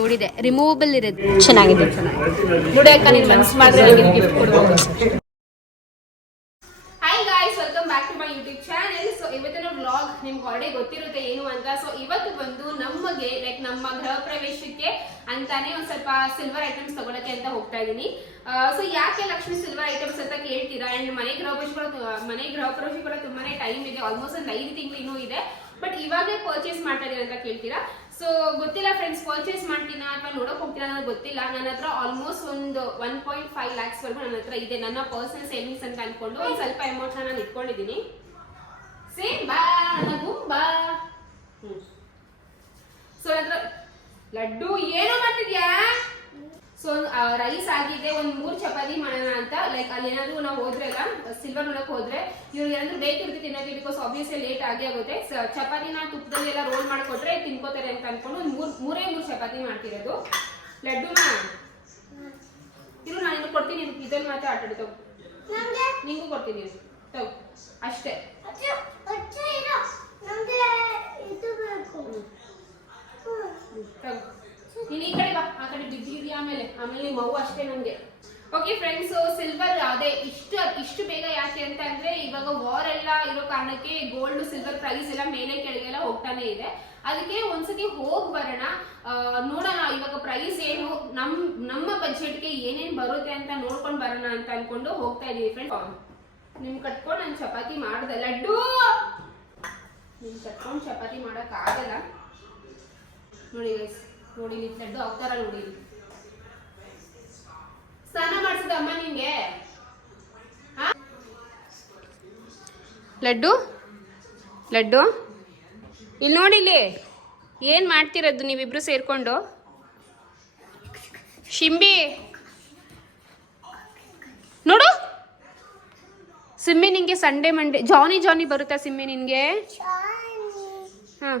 ನೋಡಿದೆ, ರಿಮೂವಬಲ್ ಇರುತ್ತೆ, ಚೆನ್ನಾಗಿದೆ. ನೋಡಿ ಅಕ್ಕ, ನೀನು ಮನ್ಸು ಮಾಡಿದ್ರೆ ಗಿಫ್ಟ್ ಕೊಡ್ಬೋದು. Hi guys, welcome back to my YouTube channel. So ಇವತ್ತಿನ ವ್ಲಾಗ್ ನಿಮ್ಗೆ ಆಲ್ರೆಡಿ ಗೊತ್ತಿರುತ್ತೆ ಏನು ಅಂತ. ಸೊ ಇವತ್ತು ಬಂದು ನಮಗೆ ಲೈಕ್ ನಮ್ಮ ಗೃಹ ಪ್ರವೇಶಕ್ಕೆ ಅಂತಾನೆ ಒಂದ್ ಸ್ವಲ್ಪ ಸಿಲ್ವರ್ ಐಟಮ್ಸ್ ತಗೊಳಕ್ಕೆ ಅಂತ ಹೋಗ್ತಾ ಇದೀನಿ. ಸೊ ಯಾಕೆ ಲಕ್ಷ್ಮಿ ಸಿಲ್ವರ್ ಐಟಮ್ಸ್ ಅಂತ ಕೇಳ್ತೀರಾ? ಅಂಡ್ ಮನೆ ಗೃಹ ಪ್ರವೇಶ ಕೂಡ ತುಂಬಾನೇ ಟೈಮ್ ಇದೆ, ಆಲ್ಮೋಸ್ಟ್ ಒಂದು 5 ತಿಂಗಳು ಇನ್ನೂ ಇದೆ. ಬಟ್ ಇವಾಗಲೇ ಪರ್ಚೇಸ್ ಮಾಡ್ತಾ ಇದೀನಿ ಅಂತ ಕೇಳ್ತೀರಾ? ಸೊ ಗೊತ್ತಿಲ್ಲ ಫ್ರೆಂಡ್ಸ್, ಪರ್ಚೇಸ್ ಮಾಡ್ತೀನಾ ಅಥವಾ ನೋಡಕ್ ಹೋಗ್ತೀರಾ ಅನ್ನೋದು ಗೊತ್ತಿಲ್ಲ. ನನ್ನ ಹತ್ರ ಆಲ್ಮೋಸ್ಟ್ ಒಂದು 1.5 lakhs ವರೆಗೂ ನನ್ನ ಹತ್ರ ಇದೆ, ನನ್ನ ಪರ್ಸನಲ್ ಸೇವಿಂಗ್ಸ್ ಅಂತ ಅನ್ಕೊಂಡು ಒಂದ್ ಸ್ವಲ್ಪ ಅಮೌಂಟ್ ನಾನು ಇಟ್ಕೊಂಡಿದ್ದೀನಿ. ಸೇಮ್ ಬಾ ಬಾ. ಸೊ ನನ್ನ ಲಡ್ಡು ಏನೋ ಮಾಡ್ತಿದ್ಯಾ? ಸೊ ರೈಸ್ ಆಗಿದೆ, ಒಂದ್ 3 ಚಪಾತಿ ಮಾಡೋಣ ಅಂತ. ಲೈಕ್ ಅಲ್ಲಿ ಏನಾದ್ರು ನಾವು ಹೋದ್ರೆ ಅಲ್ಲ, ಸಿಲ್ವರ್ ನೋಡಕ್ ಹೋದ್ರೆ ಇವ್ರಿಗೆ ಏನಾದ್ರು ಬೇಕಿರುತ್ತೆ ತಿನ್ನೋಕೆ, ಬಿಕಾಸ್ ಆಬ್ವಿಯಸ್ಲಿ ಲೇಟ್ ಆಗುತ್ತೆ. ಚಪಾತಿನ ತುಪ್ಪದಲ್ಲಿ ಎಲ್ಲ ರೋಲ್ ಮಾಡ್ಕೊಟ್ರೆ ತಿನ್ಕೋತಾರೆ ಅಂತ ಅನ್ಕೊಂಡು ಒಂದು ಮೂರೇ 3 ಚಪಾತಿ ಮಾಡ್ತಿರೋದು. ಲಡ್ಡುನ ಇರು, ನಾನು ಇನ್ನು ಕೊಡ್ತೀನಿ, ಇದನ್ನ ಮಾತ್ರ ಆಟ ಆಡ್ತವ, ನಿಂಗೂ ಕೊಡ್ತೀನಿ ತಗೋ ಅಷ್ಟೇ. ನೀನ್ ಈ ಕಡೆ ಬಾ, ಆ ಕಡೆ ಬಿದ್ದಿದ್ಯಾ, ಆಮೇಲೆ ಮಗು ಅಷ್ಟೇ ನಮ್ಗೆ. ಓಕೆ ಫ್ರೆಂಡ್ಸ್, ಸಿಲ್ವರ್ ಅದೇ ಇಷ್ಟು ಬೇಗ ಯಾಕೆ ಅಂತ ಅಂದ್ರೆ ಇವಾಗ ವಾರ್ ಎಲ್ಲ ಇರೋ ಕಾರಣಕ್ಕೆ ಗೋಲ್ಡ್ ಸಿಲ್ವರ್ ಪ್ರೈಸ್ ಎಲ್ಲ ಮೇಲೆ ಕೆಳಗೆಲ್ಲ ಹೋಗ್ತಾನೆ ಇದೆ. ಅದಕ್ಕೆ ಒಂದ್ಸತಿ ಹೋಗ್ ಬರೋಣ, ನೋಡೋಣ ಇವಾಗ ಪ್ರೈಸ್ ಏನು, ನಮ್ಮ ಬಜೆಟ್ಗೆ ಏನೇನ್ ಬರುತ್ತೆ ಅಂತ ನೋಡ್ಕೊಂಡ್ ಬರೋಣ ಅಂತ ಅನ್ಕೊಂಡು ಹೋಗ್ತಾ ಇದೀವಿ ಫ್ರೆಂಡ್. ನಿಮ್ ಕಟ್ಕೊಂಡು ನಾನು ಚಪಾತಿ ಮಾಡ್ದೆ ಲಡ್ಡು, ನಿಮ್ ಕಟ್ಕೊಂಡು ಚಪಾತಿ ಮಾಡಕ್ ಆಗಲ್ಲ. ನೋಡಿ ಗೈಸ್, ನೋಡಿ ಲಡ್ಡು ಆಗ್ತಾರ ನೋಡಿ. ಸ್ನಾನ ಮಾಡಿಸಿದ ಅಮ್ಮ ನಿಂಗೆ? ಲಡ್ಡು ಲಡ್ಡು ಇಲ್ಲಿ ನೋಡಿ, ಇಲ್ಲಿ ಏನ್ ಮಾಡ್ತಿರೋದು ನೀವಿಬ್ರು ಸೇರ್ಕೊಂಡು? ಶಿಂಬಿ ನೋಡು, ಸಿಮ್ಮಿ ನಿಂಗೆ ಸಂಡೇ ಮಂಡೇ ಜಾನಿ ಬರುತ್ತಾ ಸಿಮ್ಮಿ ನಿನ್ಗೆ? ಹಾ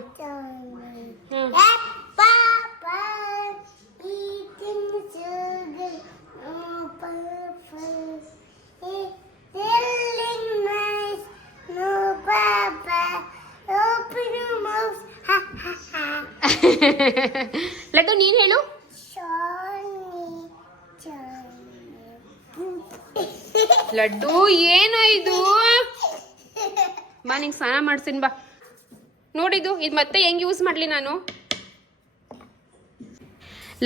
ಲಡ್ಡು ನೀನ್ ಹೇಳು. ಲಡ್ಡು ಏನೋ ಇದು, ಬಾ ನಿಂಗೆ ಸ್ನಾನ ಮಾಡ್ತೀನಿ ಬಾ. ನೋಡಿದ್ದು ಇದು ಮತ್ತೆ ಹೆಂಗ್ ಯೂಸ್ ಮಾಡ್ಲಿ ನಾನು?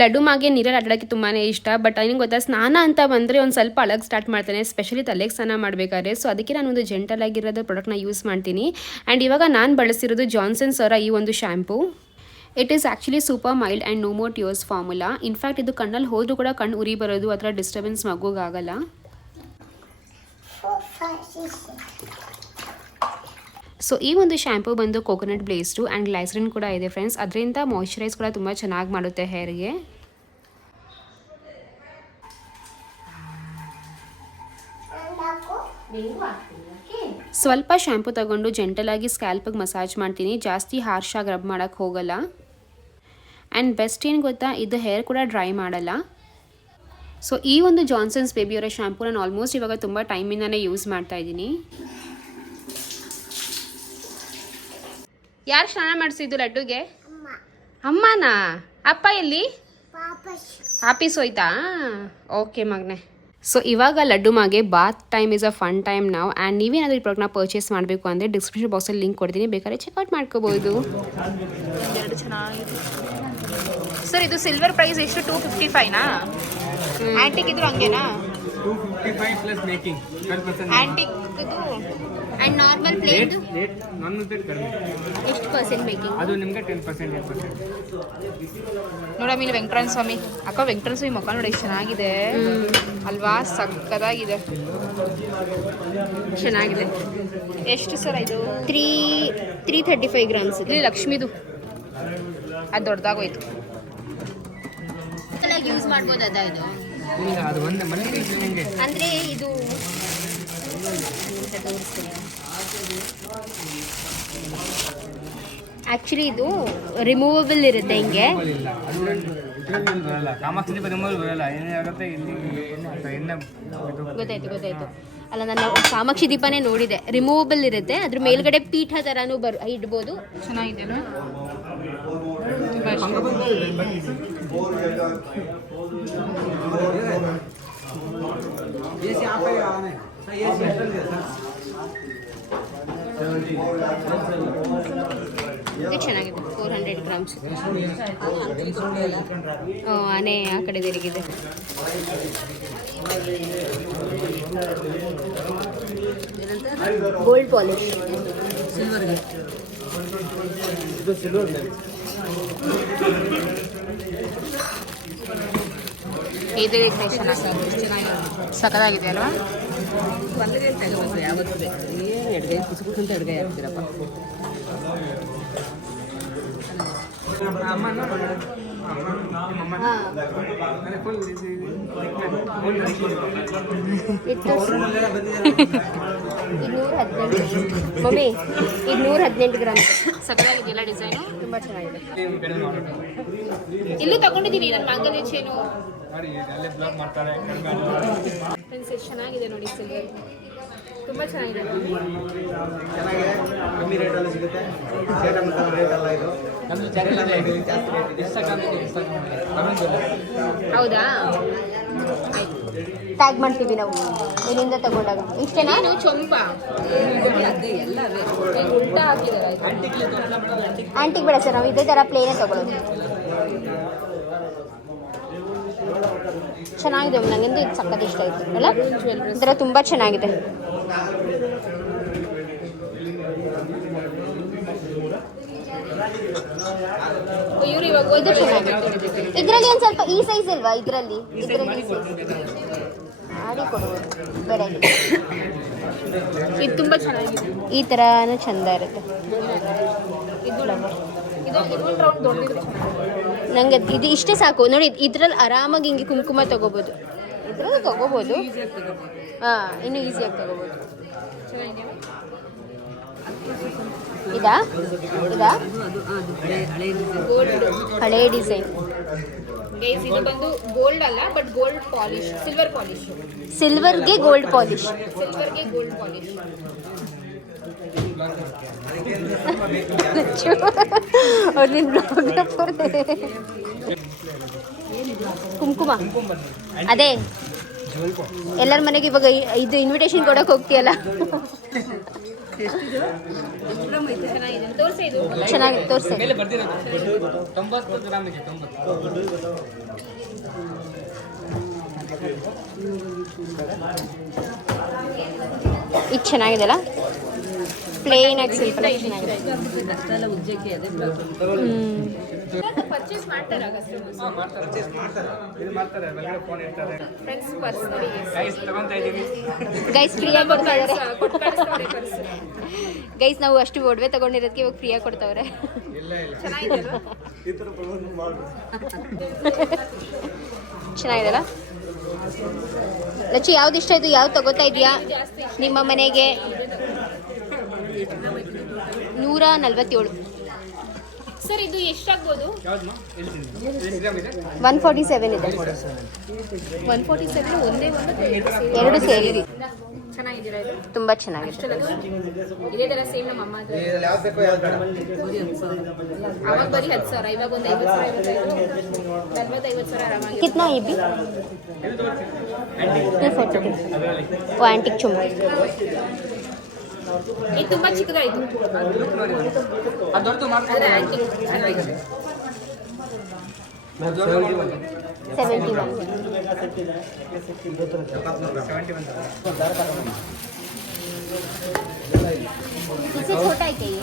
ಲಡ್ಡು ಮಾಗೆ ನೀರಲ್ಲಿ ಆಡೋಕ್ಕೆ ತುಂಬಾ ಇಷ್ಟ. ಬಟ್ ನಿಂಗೆ ಗೊತ್ತಾ, ಸ್ನಾನ ಅಂತ ಬಂದರೆ ಒಂದು ಸ್ವಲ್ಪ ಅಳಗೆ ಸ್ಟಾರ್ಟ್ ಮಾಡ್ತಾನೆ, ಸ್ಪೆಷಲಿ ತಲೆಗೆ ಸ್ನಾನ ಮಾಡಬೇಕಾದ್ರೆ. ಸೊ ಅದಕ್ಕೆ ನಾನು ಒಂದು ಜೆಂಟಲ್ ಆಗಿರೋದು ಪ್ರಾಡಕ್ಟ್ನ ಯೂಸ್ ಮಾಡ್ತೀನಿ. ಆ್ಯಂಡ್ ಇವಾಗ ನಾನು ಬಳಸಿರೋದು ಜಾನ್ಸನ್ಸ್ ಅವರ ಈ ಒಂದು shampoo. It is actually super mild and no more tears formula. In fact ಇದು ಕಣ್ಣಲ್ಲಿ ಹೋದರೂ ಕೂಡ ಕಣ್ಣು ಉರಿ ಬರೋದು ಅಥವಾ ಡಿಸ್ಟರ್ಬೆನ್ಸ್ ಮಗುಗಾಗಲ್ಲ. ಸೊ ಈ ಒಂದು ಶ್ಯಾಂಪು ಬಂದು ಕೋಕೋನಟ್ ಬೇಸ್ಡು ಆ್ಯಂಡ್ ಗ್ಲೈಸರಿನ್ ಕೂಡ ಇದೆ ಫ್ರೆಂಡ್ಸ್. ಅದರಿಂದ ಮಾಯ್ಶ್ಚರೈಸ್ ಕೂಡ ತುಂಬ ಚೆನ್ನಾಗಿ ಮಾಡುತ್ತೆ ಹೇರ್ಗೆ. ಸ್ವಲ್ಪ ಶ್ಯಾಂಪು ತಗೊಂಡು ಜೆಂಟಲಾಗಿ ಸ್ಕ್ಯಾಲ್ಪಿಗೆ ಮಸಾಜ್ ಮಾಡ್ತೀನಿ, ಜಾಸ್ತಿ ಹಾರ್ಶಾಗಿ ರಬ್ ಮಾಡೋಕ್ಕೆ ಹೋಗಲ್ಲ. ಆ್ಯಂಡ್ ಬೆಸ್ಟ್ ಏನು ಗೊತ್ತಾ, ಇದು ಹೇರ್ ಕೂಡ ಡ್ರೈ ಮಾಡಲ್ಲ. ಸೊ ಈ ಒಂದು ಜಾನ್ಸನ್ಸ್ ಬೇಬಿಯವರ ಶ್ಯಾಂಪು ನಾನು ಆಲ್ಮೋಸ್ಟ್ ಇವಾಗ ತುಂಬ ಟೈಮಿಂದನೇ ಯೂಸ್ ಮಾಡ್ತಾ ಇದ್ದೀನಿ. ಯಾರು ಸ್ನಾನ ಮಾಡಿಸಿದ್ದು ಲಡ್ಡುಗೆ? ಅಮ್ಮನಾ? ಅಪ್ಪ ಎಲ್ಲಿ? ಆಫೀಸ್ ಹೋಯ್ತಾ? ಓಕೆ ಮಗನೆ. ಸೊ ಇವಾಗ ಲಡ್ಡು ಮಾಗೆ bath time is a fun time ನಾವು. ಆ್ಯಂಡ್ ನೀವೇನಾದರೂ ಈ ಪ್ರಾಡಕ್ಟ್ನ ಪರ್ಚೇಸ್ ಮಾಡಬೇಕು ಅಂದರೆ ಡಿಸ್ಕ್ರಿಪ್ಷನ್ ಬಾಕ್ಸಲ್ಲಿ ಲಿಂಕ್ ಕೊಡ್ತೀನಿ, ಬೇಕಾದ್ರೆ ಚೆಕ್ಔಟ್ ಮಾಡ್ಕೋಬೋದು. ಸರ್ ಇದು ಸಿಲ್ವರ್ ಪ್ರೈಸ್ ಎಷ್ಟು? 255ನಾ? ಆಂಟಿಕ್ ಇದ್ರು ಹಂಗೇನಾ? 255 ಪ್ಲಸ್ ಮೇಕಿಂಗ್ 12% ಆಂಟಿಕ್ ಇದು ಆ್ಯಂಡ್ ನಾರ್ಮಲ್ ಪ್ಲೇಟ್ ನನ್ನ ಕಡಿಮೆ. ಎಷ್ಟು ಪರ್ಸೆಂಟ್ ಮೇಕಿಂಗ್? ಅದು ನಿಮಗೆ 10% 8%. ನೋಡಮ್ಮ ಇಲ್ಲಿ ವೆಂಕಟರಮಣ ಸ್ವಾಮಿ. ಅಕ್ಕ ವೆಂಕಟರಮಣ ಸ್ವಾಮಿ ಮುಖ ನೋಡಿ ಎಷ್ಟು ಚೆನ್ನಾಗಿದೆ ಅಲ್ವಾ? ಸಕ್ಕದಾಗಿದೆ, ಚೆನ್ನಾಗಿದೆ. ಎಷ್ಟು ಸರ್ ಇದು? 335 ಗ್ರಾಮ್ಸ್. ಇಲ್ಲಿ ಲಕ್ಷ್ಮಿದು ಅದು ದೊಡ್ಡದಾಗೋಯ್ತು. ಯೂಸ್ ಮಾಡ್ಬೋದು ಅದ ಇದು? ಇಲ್ಲ, ಅದು ಒಂದೇ ಮನೆಗೆ ನಿಮಗೆ ಅಂದರೆ ಇದು ಆ್ಯಕ್ಚುಲಿ ಇದು ರಿಮೂವಬಲ್ ಇರುತ್ತೆ ಹಿಂಗೆ. ಇಲ್ಲ, ಅದು ಇದರಲ್ಲಿ ಬರಲ್ಲ, ಕಾಮಾಕ್ಷಿ ರಿಮೂವಲ್ ಬರಲ್ಲ. ಏನಾಗುತ್ತೆ ಇಲ್ಲಿ ಎಣ್ಣೆ ಗೊತ್ತಾಯ್ತು. ಅಲ್ಲ, ನಾನು ಕಾಮಾಕ್ಷಿ ದೀಪನೇ ನೋಡಿದೆ, ರಿಮೂವಬಲ್ ಇರುತ್ತೆ, ಅದ್ರ ಮೇಲ್ಗಡೆ ಪೀಠ ಥರನೂ ಇಡ್ಬೋದು. ಚೆನ್ನಾಗಿದೆ. ಇದು ಚೆನ್ನಾಗಿದೆ 400 ಗ್ರಾಮ್ಸ್. ಆನೆ ಆ ಕಡೆ ತಿರುಗಿದೆ. Gold polish. ಇದು ಸಖತ್ತಾಗಿದೆ ಅಲ್ವಾ? ಮಮ್ಮಿ ಇದು 118 ಗ್ರಾಮ್. ಸಖತ್ತಾಗಿದೆಯಲ್ಲ ಡಿಸೈನು, ತುಂಬಾ ಚೆನ್ನಾಗಿದೆ. ಇಲ್ಲೂ ತಗೊಂಡಿದ್ದೀನಿ ನನ್ನ ಮಾಂಗಲ್ಯ ಚೇನು. ಫ್ರೆಂಡ್ಸ್ ಎಷ್ಟು ಚೆನ್ನಾಗಿದೆ ನೋಡಿ ಸಿಲ್ವರ್, ತುಂಬಾ ಚೆನ್ನಾಗಿದೆ. ಕಮ್ಮಿ ರೇಟಲ್ಲಿ ಸಿಗುತ್ತೆ. ನಮ್ಮದು ಚಾನೆಲ್ ಇದೆ, ಇನ್ಸ್ಟಾಗ್ರಾಮ್ ಇದೆ, ಹೌದಾ? ಟ್ಯಾಗ್ ಮಾಡ್ತೀವಿ ನಾವು ಇಲ್ಲಿಂದ ತಗೊಂಡಾಗ. ಇಷ್ಟೇನಾ? ಏನು ಚೊಂಪ ಉಲ್ಟಾ ಹಾಕಿದ್ದಾರೆ. ಆಂಟಿಗೆ ಬೇಡ ಸರ್, ನಾವು ಇದೇ ಥರ ಪ್ಲೇನೇ ತಗೊಳ್ಳೋದು. ಚೆನ್ನಾಗಿದೆ, ನನಗಿಂದು ಇದು ಸಕ್ಕತ್ ಇಷ್ಟ ಆಯಿತು ಅಲ್ಲ. ಇದರ ತುಂಬ ಚೆನ್ನಾಗಿದೆ. ಇವ್ರು ಇವಾಗ ಇದು ಚೆನ್ನಾಗಿದೆ. ಇದರಲ್ಲಿ ಒಂದು ಸ್ವಲ್ಪ ಈ ಸೈಜ್ ಇಲ್ವಾ? ಇದರಲ್ಲಿ ಮಾಡಿ ಕೊಡ್ಬೋದು ಬೇಡ. ಇದು ತುಂಬಾ ಚೆನ್ನಾಗಿದೆ. ಈ ಥರನೂ ಚಂದ ಇರುತ್ತೆ. ನನಗೆ ಇದು ಇಷ್ಟೇ ಸಾಕು ನೋಡಿ. ಇದ್ರಲ್ಲಿ ಆರಾಮಾಗಿ ಹಿಂಗೆ ಕುಂಕುಮ ತಗೋಬೋದು. ಇದ್ರಲ್ಲೂ ತಗೋಬೋದು. ಹಾಂ, ಇನ್ನೂ ಈಸಿಯಾಗಿ ತಗೋಬೋದು. ಇದಾ ಇದಾ ಹಳೆ ಡಿಸೈನ್. ಇದು ಬಂದು ಗೋಲ್ಡ್ ಅಲ್ಲ, but gold polish, silver polish. ಸಿಲ್ವರ್ಗೆ ಗೋಲ್ಡ್ ಪಾಲಿಶ್. ಸಿಲ್ವರ್ಗೆ ಗೋಲ್ಡ್ ಪಾಲಿಶ್. ಕುಂಕುಮ ಅದೇ ಎಲ್ಲರ ಮನೆಗೆ ಇವಾಗ ಇದು ಇನ್ವಿಟೇಷನ್ ಕೊಡಕ್ ಹೋಗ್ತೀಯಲ್ಲ. ಚೆನ್ನಾಗಿದೆ, ತೋರಿಸಿ. ಮೇಲೆ ಬರ್ದಿರೋದು 90 ಗ್ರಾಮ್ ಇದೆ. 90 ಇದು ಚೆನ್ನಾಗಿದೆಲ್ಲ, ಪ್ಲೇನ್ ಆಗಿ ಸಿಂಪಲ್ ಆಗಿ ಚೆನ್ನಾಗಿದೆ. ಪರ್ಚೇಸ್ ಮಾಡ್ತಾರೆ ಇದು ಮಾಡ್ತಾರೆ, ಒಳಗಡೆ ಫೋನ್ ಇರ್ತಾರೆ. ಫ್ರೆಂಡ್ಸ್ ಪರ್ಸ್ ನೋಡಿ ಗೈಸ್ ತಗೊಂತಾ ಇದೀವಿ. ಗೈಸ್ ಫ್ರೀಯಾಗಿ ಕೊಡ್ತಾ ಇದ್ದಾರೆ. ಗೈಸ್ ನಾವು ಅಷ್ಟು ಒಡವೆ ತಗೊಂಡಿರೋದಕ್ಕೆ ಇವಾಗ ಫ್ರೀಯಾಗಿ ಕೊಡ್ತಾವ್ರೆ. ಚೆನ್ನಾಗಿದೆ ಅಲ್ವಾ? ಚೆನ್ನಾಗಿದೆಲ್ಲ. ಲಚ್ಚಿ ಯಾವ್ದು ಇಷ್ಟ ಆಯ್ತು? ಯಾವ್ದು ತಗೋತಾ ಇದೆಯಾ ನಿಮ್ಮ ಮನೆಗೆ? 147. ಸರ್ ಇದು ಎಷ್ಟಾಗ್ಬೋದು? ಯಾವ್ದು ಹೇಳ್ತೀನಿ, ಎಷ್ಟು ಗ್ರಾಮ್ ಇದೆ? 147 ಇದೆ. 147 ಒಂದೇ ಒಂದು ಎರಡು ಸೇರಿ ಚೆನ್ನಾಗಿದ್ದೀರಾ? ಇದು ತುಂಬಾ ಚೆನ್ನಾಗಿದೆ. ಇದೇ ತರ ಸೇಮ್ ನಮ್ಮ ಅಮ್ಮ ಅದು. ಇದ್ರಲ್ಲಿ ಯಾವ್ದು ಬೇಕೋ ಯಾವ್ದು ಬೇಡ. ಅವಾಗ ಬರೀ 10,000, ಇವಾಗ ಒಂದು 50,000 ಆರಾಮಾಗಿ. कितना ये भी? 240. वो एंटिक चुम्मा. ಇದು ತುಂಬಾ ಚಿಕ್ಕದಾಯ್ತು. ಅದು ದೊಡ್ಡದು ಮಾಡ್ತಾರೆ. ಆದ್ರೆ ಆಂಟಿಕ್ 71. इससे छोटा है क्या ये?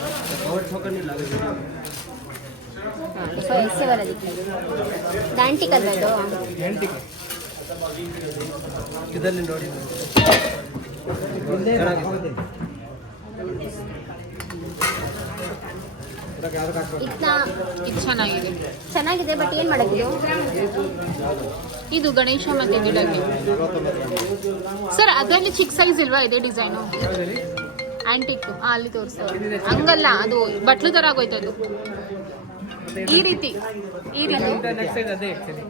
हाँ, तो इससे वाला दिखता है. एंटिक अल्वा ಇದು? ಇದರಲ್ಲಿ ನೋಡಿ ಇದು ಚೆನ್ನಾಗಿದೆ. ಚೆನ್ನಾಗಿದೆ, ಬಟ್ ಏನು ಮಾಡೋದು? ಇದು ಗಣೇಶ ಮತ್ತೆ ಗಿಡಕ್ಕೆ. ಸರ್ ಅದರಲ್ಲಿ ಚಿಕ್ಕ ಸೈಜ್ ಇಲ್ವಾ ಇದೇ ಡಿಸೈನು? ಆಂಟಿಕ್ ಅಲ್ಲಿ ತೋರಿಸ್ತಾರೆ. ಹಂಗಲ್ಲ, ಅದು ಬಟ್ಲು ತರ ಆಗೋಯ್ತು ಅದು. ಈ ರೀತಿ ನೆಕ್ಸ್ಟ್ ಸೈಜ್ ಅದೇ ಆ್ಯಕ್ಚುಲಿ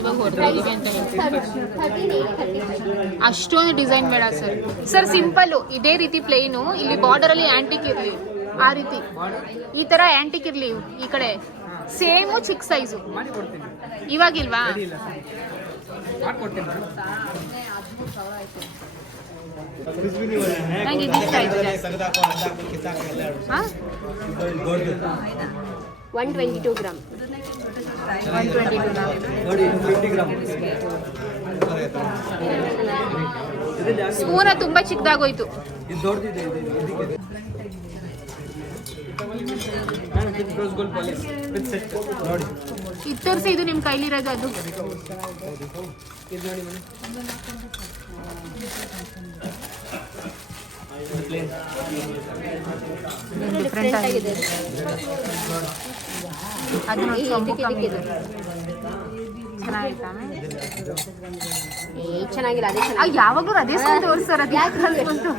ಇವಾಗ ಹೊರಗೆ ಅಂತ ಹೇಳ್ತೀವಿ. ಅಷ್ಟೊಂದು ಡಿಸೈನ್ ಬೇಡ ಸರ್. ಸರ್ ಸಿಂಪಲ್ಲು ಇದೇ ರೀತಿ ಪ್ಲೇನು, ಇಲ್ಲಿ ಬಾರ್ಡರ್ ಅಲ್ಲಿ ಆಂಟಿಕ್ ಇರ್ಲಿ, ಆ ರೀತಿ ಈ ತರ ಆಂಟಿಕ್ ಇರ್ಲಿ. ಈ ಕಡೆ ಸೇಮು ಚಿಕ್ಕ ಸೈಜು ಮಾಡಿ ಕೊಡ್ತೀನಿ. ಇವಾಗಿಲ್ವಾ? ಮಾಡ್ಕೊಡ್ತೀನಿ. ನಂಗೆ ಇದು ಇಷ್ಟ ಆಯ್ತು ಜಾಸ್ತಿ. ಹಾ? 122 ಗ್ರಾಮ್ 122 ನೋಡಿ 50 ಗ್ರಾಮ್. ಸ್ಪೂನ ತುಂಬಾ ಚಿಕ್ಕದಾಗೋಯ್ತು. ಇದು ದೊಡ್ಡದಿದೆ. Rose gold polish with set ನೋಡಿ. ಇದು ತೋರಿಸಿ, ಇದು ನಿಮ್ಮ ಕೈಲಿರೋದು ಅದು. ಇದು ನೋಡಿ ಡಿಫ್ರೆಂಟ್ ಆಗಿದೆ. ಅದು ನೋಡಿ ಸೊಂಪು ಕಮ್ಮಿ ಇದೆ. ಚೆನ್ನಾಗಿತ್ತಾ? ಚೆನ್ನಾಗಿಲ್ಲ. ಅದೇ ಚೆನ್ನಾಗಿ ಯಾವಾಗಲೂ ಅದೇ ಸ್ಕೂಲ್ ತೋರಿಸ್ತಾರೆ. ಅದು ಯಾಕೆ ಕಲ್ತ್ಕೊಂತು?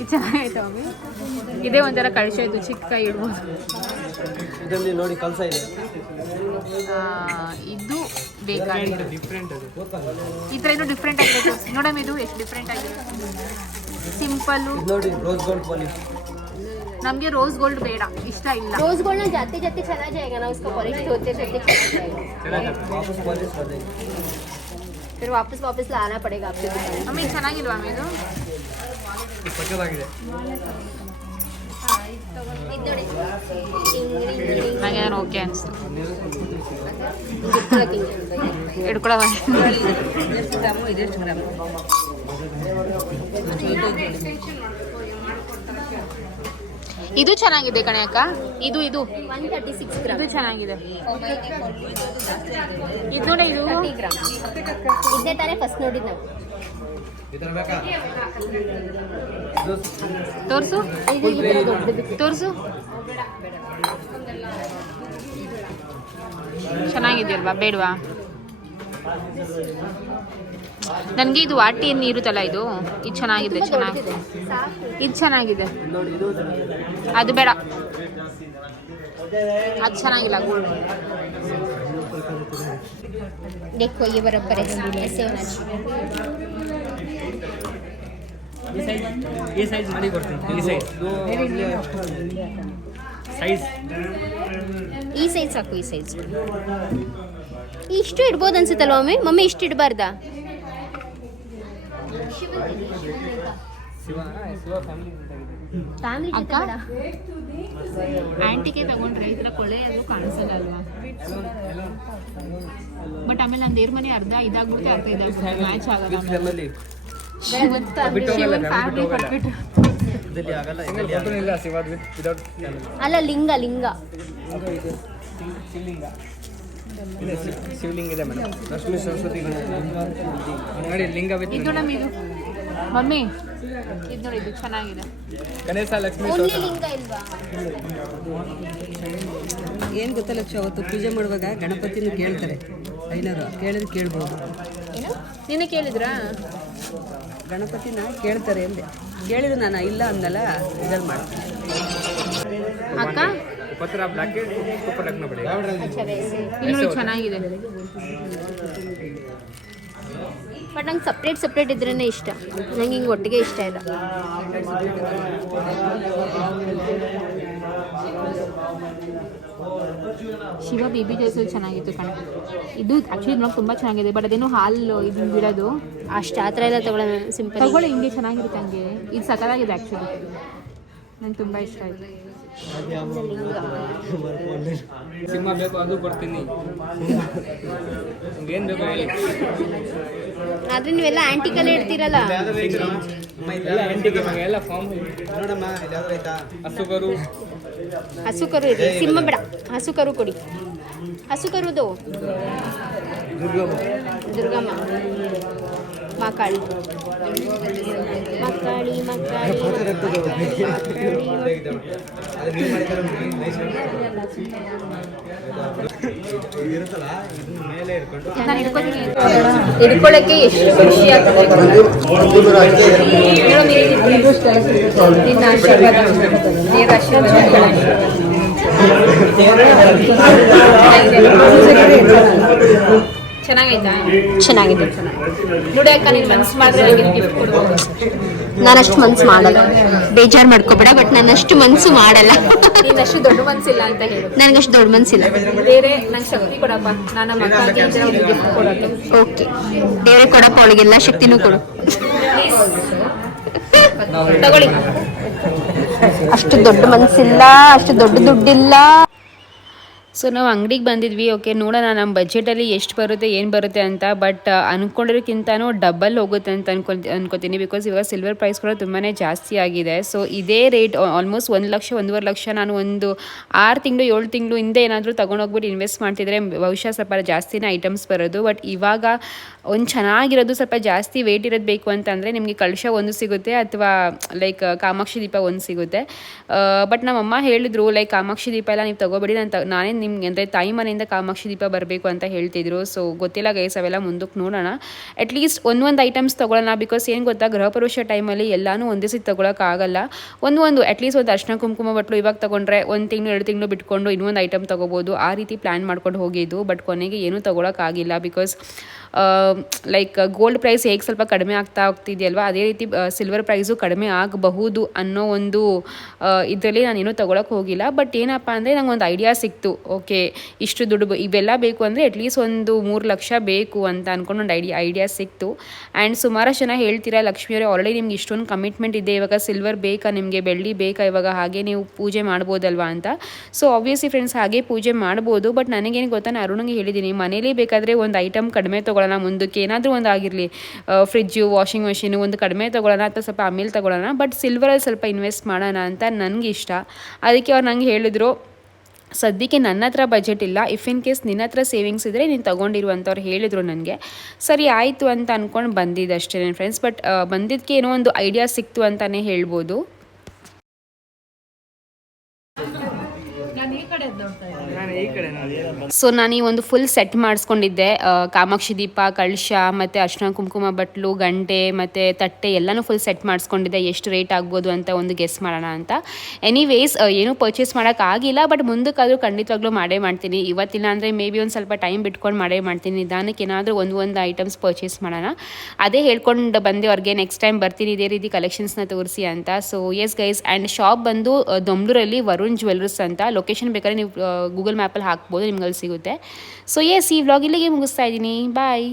ಇದು ಚೆನ್ನಾಗೈತೆ ಮಮ್ಮಿ. ಇದೇ ಒಂಥರ ಕಳಿಸೋಯ್ತು, ಚಿಕ್ಕ ಇಡ್ಬೋದು. ಇದರಲ್ಲಿ ನೋಡಿ ಕಲ್ಸ ಇದೆ. ಇದು ಬೇಕಾಗಿದೆ. ಡಿಫ್ರೆಂಟ್ ಅದು. ಈ ಥರ ಇನ್ನೂ ಡಿಫ್ರೆಂಟ್ ಆಗಿದೆ. ನೋಡಮ್ಮ ಇದು ಎಷ್ಟು ಡಿಫ್ರೆಂಟ್ ಆಗಿದೆ. ಸಿಂಪಲ್ಲು ನೋಡಿ ರೋಸ್ ಗೋಲ್ಡ್ ಪಾಲಿಶ್. ನಮಗೆ ರೋಸ್ ಗೋಲ್ಡ್ ಬೇಡ, ಇಷ್ಟ ಇಲ್ಲ. रोज गोल्ड ना जाते जाते चला जाएगा ना, उसका पॉलिश होते होते चला जाएगा, ವಾಪಸ್ ಪಾಲಿಶ್ ಅದೇ. फिर वापस लाना पड़ेगा आपके दुकान में। ಮಮ್ಮಿ ಚೆನ್ನಾಗಿಲ್ವಾ ಅಮ್ಮ ಇದು? ಇದು ಸಕ್ಕತ್ತಾಗಿದೆ. ನನಗೆ ನಾನು ಓಕೆ ಅನಿಸ್ತು. ಗಿಫ್ಟ್ ಹಿಡ್ಕೊಳವ. ಇದು ಚೆನ್ನಾಗಿದೆ ಕಣೆ ಅಕ್ಕ. ಇದು 136 ಗ್ರಾಮ್ ಇದು ಚೆನ್ನಾಗಿದೆ. ಇದು ನೋಡಿ, ಇದು 30 ಗ್ರಾಮ್. ಇದೇ ತಾನೇ ಫಸ್ಟ್ ನೋಡಿದ್ ನಾವು. ಇದರ ಬೇಕಾ? ತೋರಿಸು, ಇದು ಈ ಥರ ದೊಡ್ಡದು. ತೋರಿಸು. ಚೆನ್ನಾಗಿದೆಯಲ್ವಾ? ಬೇಡವಾ? ನನಗೆ ಇದು ವಾಟಿ ಇರುತ್ತಲ್ಲ, ಇದು ಚೆನ್ನಾಗಿದೆ. ಚೆನ್ನಾಗಿದೆ, ಇದು ಚೆನ್ನಾಗಿದೆ. ನೋಡಿ ಇದು ಚೆನ್ನಾಗಿದೆ. ಅದು ಬೇಡ, ಅದು ಚೆನ್ನಾಗಿಲ್ಲ. ಗೋಲ್ಡ್ देखो ये बराबर ऐसे होना चाहिए। ಈ ಸೈಜ್ ಮಾಡಿ ಕೊಡ್ತೀನಿ. ಈ ಸೈಜ್ ಈ ಸೈಜ್ ಸಾಕು. ಈ ಸೈಜ್ ಇಷ್ಟು ಇಡ್ಬೋದು ಅನ್ಸುತ್ತಲ್ವ ಮಮ್ಮಿ? ಇಷ್ಟು ಇಡಬಾರ್ದಾ? ಶಿವ ಫ್ಯಾಮಿಲಿ ಫ್ಯಾಮಿಲಿ ಅಕ್ಕ, ಆಂಟಿಗೆ ತಗೊಂಡ್ರೆ ಈ ಥರ ಕೊಳೆ ಅದು ಕಾಣಿಸಲ್ಲ ಅಲ್ವಾ? ಬಟ್ ಆಮೇಲೆ ನನ್ನ ದೇವ್ರ ಮನೆ ಅರ್ಧ ಇದಾಗ್ಬಿಡುತ್ತೆ, ಅರ್ಧ ಇದಾಗ್ಬಿಡುತ್ತೆ, ಮ್ಯಾಚ್ ಆಗಲ್ಲ. ಫ್ಯಾಮಿಲಿ ಶಿವನ್ ಫ್ಯಾಮಿಲಿ ಕೊಟ್ಬಿಟ್ಟು ಇದರಲ್ಲಿ ಆಗಲ್ಲ. ಇದರಲ್ಲಿ ಇಲ್ಲ ಶಿವ ವಿದೌಟ್ ಫ್ಯಾಮಿಲಿ. ಅಲ್ಲ, ಲಿಂಗ ಲಿಂಗ ಇದು ಶಿವಲಿಂಗ. ಇದು ಶಿವಲಿಂಗ ಇದೆ ಮೇಡಮ್. ಲಕ್ಷ್ಮೀ ಸರಸ್ವತಿ ನೋಡಿ ಲಿಂಗ ವಿತ್. ಇದು ನಮ್ಮ ಇದು ಮಮ್ಮಿ, ಇದು ನೋಡಿ, ಇದು ಚೆನ್ನಾಗಿದೆ. ಗಣೇಶ ಲಕ್ಷ್ಮೀ ಓನ್ಲಿ ಸರಸ್ವತಿ. ಲಿಂಗ ಇಲ್ವಾ? ಏನು ಗೊತ್ತಾ ಲಕ್ಷ, ಅವತ್ತು ಪೂಜೆ ಮಾಡುವಾಗ ಗಣಪತಿನ ಕೇಳ್ತಾರೆ. ಐನರು ಕೇಳಿದ್ರೆ ಕೇಳ್ಬೋದು. ಏನು? ನಿನ್ನೆ ಕೇಳಿದ್ರಾ? ಗಣಪತಿನ ಕೇಳ್ತಾರೆ ಅಂದೆ. ಕೇಳಿದ್ರು ನಾನು ಇಲ್ಲ ಅಂದಲ್ಲ, ಇದ್ರಲ್ಲಿ ಮಾಡ್ತೀನಿ. ಅಕ್ಕ, ಪತ್ರ ಬ್ಲಾಕೆಟ್ ऊपर रखना पड़ेगा. अच्छा वैसे। ಇದು ನೋಡಿ ಚೆನ್ನಾಗಿದೆ. ಬಟ್ ನಂಗೆ ಸಪ್ರೇಟ್ ಇದ್ರೇ ಇಷ್ಟ. ನಂಗೆ ಹಿಂಗೆ ಒಟ್ಟಿಗೆ ಇಷ್ಟ ಇಲ್ಲ. ಶಿವ ಬೇಬಿ ಡ್ರೆಸ್ ಚೆನ್ನಾಗಿತ್ತು ಕಣ. ಇದು ಆ್ಯಕ್ಚುಲಿ ನೋಡೋಕೆ ತುಂಬ ಚೆನ್ನಾಗಿದೆ. ಬಟ್ ಅದೇನು ಹಾಲು ಇದು ಬಿಡೋದು ಅಷ್ಟು ಆ ಥರ ಎಲ್ಲ ತಗೊಳ್ಳೋಣ, ಸಿಂಪಲ್ ತಗೊಳ್ಳಿ, ಹಿಂಗೆ ಚೆನ್ನಾಗಿರುತ್ತೆ ಹಂಗೆ. ಇದು ಸಕ್ಕತ್ತಾಗಿದೆ ಆ್ಯಕ್ಚುಲಿ, ನಂಗೆ ತುಂಬ ಇಷ್ಟ ಆಯಿತು. ಸಿಂಹ ಬೇಕು ಅದು ಕೊಡ್ತೀನಿ. ಏನು ಬೇಕು ಹೇಳಿ. ಆದ್ರೆ ನೀವೆಲ್ಲ ಆಂಟಿಕಲ್ಲೇ ಇಡ್ತೀರಲ್ಲ. ಎಲ್ಲ ಎಂಟಿಗೆ ಎಲ್ಲ ಫಾರ್ಮ್ ನೋಡಮ್ಮ. ಹಸುಗರು ಹಸುಕರು ಇರಲಿ, ಸಿಂಹ ಬೇಡ. ಹಸುಕರು ಕೊಡಿ. ಹಸುಕರುದು ದುರ್ಗಮ್ಮ. ದುರ್ಗಮ್ಮ. ಮಕಾಳಿ ಮಕಾಳಿ ಮಕಾಳಿ ಹಿಡ್ಕೊಳ್ಳಕ್ಕೆ ಎಷ್ಟು ಖುಷಿ ಆಗ್ತದೆ. ನಿನ್ನ ಆಶೀರ್ವಾದ, ದೇವರ ಆಶೀರ್ವಾದ. ಚೆನ್ನಾಗೈತಾ? ಚೆನ್ನಾಗಿದೆ. ನೋಡಿ ಅಕ್ಕ, ನೀನು ಮನ್ಸು ಮಾಡಿದ್ರೆ ನನಗೆ ಗಿಫ್ಟ್ ಕೊಡ್ಬೋದು. ನಾನಷ್ಟು ಮನ್ಸು ಮಾಡಲ್ಲ, ಬೇಜಾರು ಮಾಡ್ಕೋಬೇಡ. ಬಟ್ ನಾನಷ್ಟು ಮನ್ಸು ಮಾಡಲ್ಲ. ನೀನಷ್ಟು ದೊಡ್ಡ ಮನ್ಸಿಲ್ಲ ಅಂತ ಹೇಳು. ನನಗಷ್ಟು ದೊಡ್ಡ ಮನ್ಸಿಲ್ಲ. ಬೇರೆ ನಂಗೆ ಶಕ್ತಿ ಕೊಡಪ್ಪ, ನಾನು ಮಕ್ಕಳಿಗೆ ಗಿಫ್ಟ್ ಕೊಡೋದು. ಓಕೆ, ದೇವರೇ ಕೊಡಪ್ಪ, ಅವಳಿಗೆಲ್ಲ ಶಕ್ತಿನೂ ಕೊಡು. ತಗೊಳ್ಳಿ. ಅಷ್ಟು ದೊಡ್ಡ ಮನ್ಸಿಲ್ಲ, ಅಷ್ಟು ದೊಡ್ಡ ದುಡ್ಡಿಲ್ಲ. ಸೊ ನಾವು ಅಂಗಡಿಗೆ ಬಂದಿದ್ವಿ. ಓಕೆ, ನೋಡೋಣ ನಮ್ಮ ಬಜೆಟಲ್ಲಿ ಎಷ್ಟು ಬರುತ್ತೆ ಏನು ಬರುತ್ತೆ ಅಂತ. ಬಟ್ ಅಂದ್ಕೊಂಡಿರೋಕ್ಕಿಂತನೂ ಡಬಲ್ ಹೋಗುತ್ತೆ ಅಂತ ಅನ್ಕೋತೀನಿ. ಬಿಕಾಸ್ ಇವಾಗ ಸಿಲ್ವರ್ ಪ್ರೈಸ್ ಕೂಡ ತುಂಬಾ ಜಾಸ್ತಿ ಆಗಿದೆ. ಸೊ ಇದೇ ರೇಟ್ ಆಲ್ಮೋಸ್ಟ್ 1 ಲಕ್ಷ 1.5 ಲಕ್ಷ ನಾನು ಒಂದು 6 ತಿಂಗಳು 7 ತಿಂಗಳು ಹಿಂದೆ ಏನಾದರೂ ತೊಗೊಂಡೋಗ್ಬಿಟ್ಟು ಇನ್ವೆಸ್ಟ್ ಮಾಡ್ತಿದ್ರೆ ಬಹುಶಃ ಸ್ವಲ್ಪ ಜಾಸ್ತಿನೇ ಐಟಮ್ಸ್ ಬರೋದು. ಬಟ್ ಇವಾಗ ಒಂದು ಚೆನ್ನಾಗಿರೋದು ಸ್ವಲ್ಪ ಜಾಸ್ತಿ ವೇಟ್ ಇರೋದು ಬೇಕು ಅಂತಂದರೆ ನಿಮಗೆ ಕಳಶ ಒಂದು ಸಿಗುತ್ತೆ, ಅಥವಾ ಲೈಕ್ ಕಾಮಾಕ್ಷಿ ದೀಪ ಒಂದು ಸಿಗುತ್ತೆ. ಬಟ್ ನಮ್ಮಮ್ಮ ಹೇಳಿದ್ರು ಲೈಕ್ ಕಾಮಾಕ್ಷಿ ದೀಪ ಎಲ್ಲ ನೀವು ತೊಗೋಬೇಡಿ, ನಾನೇ ನಿಮ್ಗೆ ಅಂದರೆ ತಾಯಿ ಮನೆಯಿಂದ ಕಾಮಾಕ್ಷಿ ದೀಪ ಬರಬೇಕು ಅಂತ ಹೇಳ್ತಿದ್ರು. ಸೊ ಗೊತ್ತಿಲ್ಲ ಗೈಸ್, ಅವೆಲ್ಲ ಮುಂದಕ್ಕೆ ನೋಡೋಣ. ಅಟ್ಲೀಸ್ಟ್ ಒಂದೊಂದು ಐಟಮ್ಸ್ ತೊಗೊಳ್ಳೋಣ. ಬಿಕಾಸ್ ಏನು ಗೊತ್ತಾ, ಗೃಹ ಪ್ರವೇಶ ಟೈಮಲ್ಲಿ ಎಲ್ಲನೂ ಒಂದೇ ಸತಿ ತೊಗೊಳಕ್ಕಾಗಲ್ಲ. ಅಟ್ಲೀಸ್ಟ್ ಒಂದು ಅರ್ಶಿನ ಕುಂಕುಮ ಬಟ್ಲು ಇವಾಗ ತೊಗೊಂಡ್ರೆ 1 ತಿಂಗಳು 2 ತಿಂಗಳು ಬಿಟ್ಕೊಂಡು ಇನ್ನೊಂದು ಐಟಮ್ ತೊಗೋಬೋದು. ಆ ರೀತಿ ಪ್ಲ್ಯಾನ್ ಮಾಡ್ಕೊಂಡು ಹೋಗಿದ್ದು. ಬಟ್ ಕೊನೆಗೆ ಏನೂ ತೊಗೊಳಕ್ಕಾಗಿಲ್ಲ. ಬಿಕಾಸ್ ಲೈಕ್ ಗೋಲ್ಡ್ ಪ್ರೈಸ್ ಹೇಗೆ ಸ್ವಲ್ಪ ಕಡಿಮೆ ಆಗ್ತಾ ಹೋಗ್ತಿದೆಯಲ್ವ, ಅದೇ ರೀತಿ ಸಿಲ್ವರ್ ಪ್ರೈಸು ಕಡಿಮೆ ಆಗಬಹುದು ಅನ್ನೋ ಒಂದು ಇದರಲ್ಲಿ ನಾನೇನು ತೊಗೊಳಕ್ಕೆ ಹೋಗಿಲ್ಲ. ಬಟ್ ಏನಪ್ಪ ಅಂದರೆ ನಂಗೆ ಒಂದು ಐಡಿಯಾ ಸಿಕ್ತು. ಓಕೆ, ಇಷ್ಟು ದುಡ್ಡು ಇವೆಲ್ಲ ಬೇಕು ಅಂದರೆ ಅಟ್ಲೀಸ್ಟ್ ಒಂದು 3 ಲಕ್ಷ ಬೇಕು ಅಂತ ಅಂದ್ಕೊಂಡು ಒಂದು ಐಡಿಯಾ ಸಿಕ್ತು. ಆ್ಯಂಡ್ ಸುಮಾರಷ್ಟು ಜನ ಹೇಳ್ತೀರಾ, ಲಕ್ಷ್ಮಿಯವರೇ ಆಲ್ರೆಡಿ ನಿಮ್ಗೆ ಇಷ್ಟೊಂದು ಕಮಿಟ್ಮೆಂಟ್ ಇದೆ, ಇವಾಗ ಸಿಲ್ವರ್ ಬೇಕಾ ನಿಮಗೆ, ಬೆಳ್ಳಿ ಬೇಕಾ ಇವಾಗ, ಹಾಗೆ ನೀವು ಪೂಜೆ ಮಾಡ್ಬೋದಲ್ವಾ ಅಂತ. ಸೊ ಆಬ್ವಿಯಸ್ಲಿ ಫ್ರೆಂಡ್ಸ್, ಹಾಗೆ ಪೂಜೆ ಮಾಡ್ಬೋದು. ಬಟ್ ನನಗೇನು ಗೊತ್ತಾ, ನಾನು ಅರುಣಿಗೆ ಹೇಳಿದ್ದೀನಿ, ಮನೇಲಿ ಬೇಕಾದರೆ ಒಂದು ಐಟಮ್ ಕಡಿಮೆ ತೊಗೊಳ್ಳೋಣ, ಮುಂದಕ್ಕೆ ಏನಾದರೂ ಒಂದು ಆಗಿರಲಿ, ಫ್ರಿಜ್ಜು, ವಾಷಿಂಗ್ ಮೆಷಿನು ಒಂದು ಕಡಿಮೆ ತೊಗೊಳ್ಳೋಣ ಅಥವಾ ಸ್ವಲ್ಪ ಆಮೇಲೆ ತೊಗೊಳ್ಳೋಣ, ಬಟ್ ಸಿಲ್ವರಲ್ಲಿ ಸ್ವಲ್ಪ ಇನ್ವೆಸ್ಟ್ ಮಾಡೋಣ ಅಂತ ನನಗೆ ಇಷ್ಟ. ಅದಕ್ಕೆ ಅವ್ರು ನಂಗೆ ಹೇಳಿದ್ರು, ಸದ್ಯಕ್ಕೆ ನನ್ನ ಹತ್ರ ಬಜೆಟ್ ಇಲ್ಲ, ಇಫ್ ಇನ್ ಕೇಸ್ ನಿನ್ನ ಹತ್ರ ಸೇವಿಂಗ್ಸ್ ಇದ್ದರೆ ನೀನು ತೊಗೊಂಡಿರು ಅಂತವ್ರು ಹೇಳಿದರು ನನಗೆ. ಸರಿ ಆಯಿತು ಅಂತ ಅಂದ್ಕೊಂಡು ಬಂದಿದ್ದು ಅಷ್ಟೇ ಫ್ರೆಂಡ್ಸ್. ಬಟ್ ಬಂದಿದ್ದಕ್ಕೆ ಏನೋ ಒಂದು ಐಡಿಯಾ ಸಿಕ್ತು ಅಂತಲೇ ಹೇಳ್ಬೋದು. ಸೊ ನಾನು ಈ ಒಂದು ಫುಲ್ ಸೆಟ್ ಮಾಡಿಸ್ಕೊಂಡಿದ್ದೆ. ಕಾಮಾಕ್ಷಿ ದೀಪ, ಕಳಶ ಮತ್ತು ಅರ್ಶಿನ ಕುಂಕುಮ ಬಟ್ಲು, ಗಂಟೆ ಮತ್ತು ತಟ್ಟೆ ಎಲ್ಲನೂ ಫುಲ್ ಸೆಟ್ ಮಾಡಿಸ್ಕೊಂಡಿದ್ದೆ. ಎಷ್ಟು ರೇಟ್ ಆಗ್ಬೋದು ಅಂತ ಒಂದು ಗೆಸ್ ಮಾಡೋಣ ಅಂತ. ಎನಿವೇಸ್ ಏನೂ ಪರ್ಚೇಸ್ ಮಾಡೋಕ್ಕಾಗಿಲ್ಲ. ಬಟ್ ಮುಂದಕ್ಕಾದರೂ ಖಂಡಿತವಾಗ್ಲೂ ಮಾಡೇ ಮಾಡ್ತೀನಿ. ಇವತ್ತಿಲ್ಲ ಅಂದರೆ ಮೇ ಬಿ ಒಂದು ಸ್ವಲ್ಪ ಟೈಮ್ ಬಿಟ್ಕೊಂಡು ಮಾಡೇ ಮಾಡ್ತೀನಿ. ನಿಧಾನಕ್ಕೆ ಏನಾದರೂ ಒಂದು ಐಟಮ್ಸ್ ಪರ್ಚೇಸ್ ಮಾಡೋಣ. ಅದೇ ಹೇಳ್ಕೊಂಡು ಬಂದೆ ಅವ್ರಿಗೆ, ನೆಕ್ಸ್ಟ್ ಟೈಮ್ ಬರ್ತೀನಿ ಇದೇ ರೀತಿ ಕಲೆಕ್ಷನ್ಸ್ನ ತೋರಿಸಿ ಅಂತ. So yes guys, and shop ಬಂದು ದೊಂಬ್ಳೂರಲ್ಲಿ ವರುಣ್ ಜ್ಯುವೆಲ್ಲರ್ಸ್ ಅಂತ. ಲೊಕೇಶನ್ ಬೇಕಾದ್ರೆ ನೀವು ಗೂಗಲ್ ಮ್ಯಾಪಲ್ಲಿ ಹಾಕ್ಬೋದು, ನಿಮ್ಗೆ ಅಲ್ಲಿ ಸಿಗುತ್ತೆ. ಸೊ ಎಸ್, ಈ ವ್ಲಾಗ್ ಇಲ್ಲಿಗೆ ಮುಗಿಸ್ತಾ ಇದ್ದೀನಿ. ಬಾಯ್.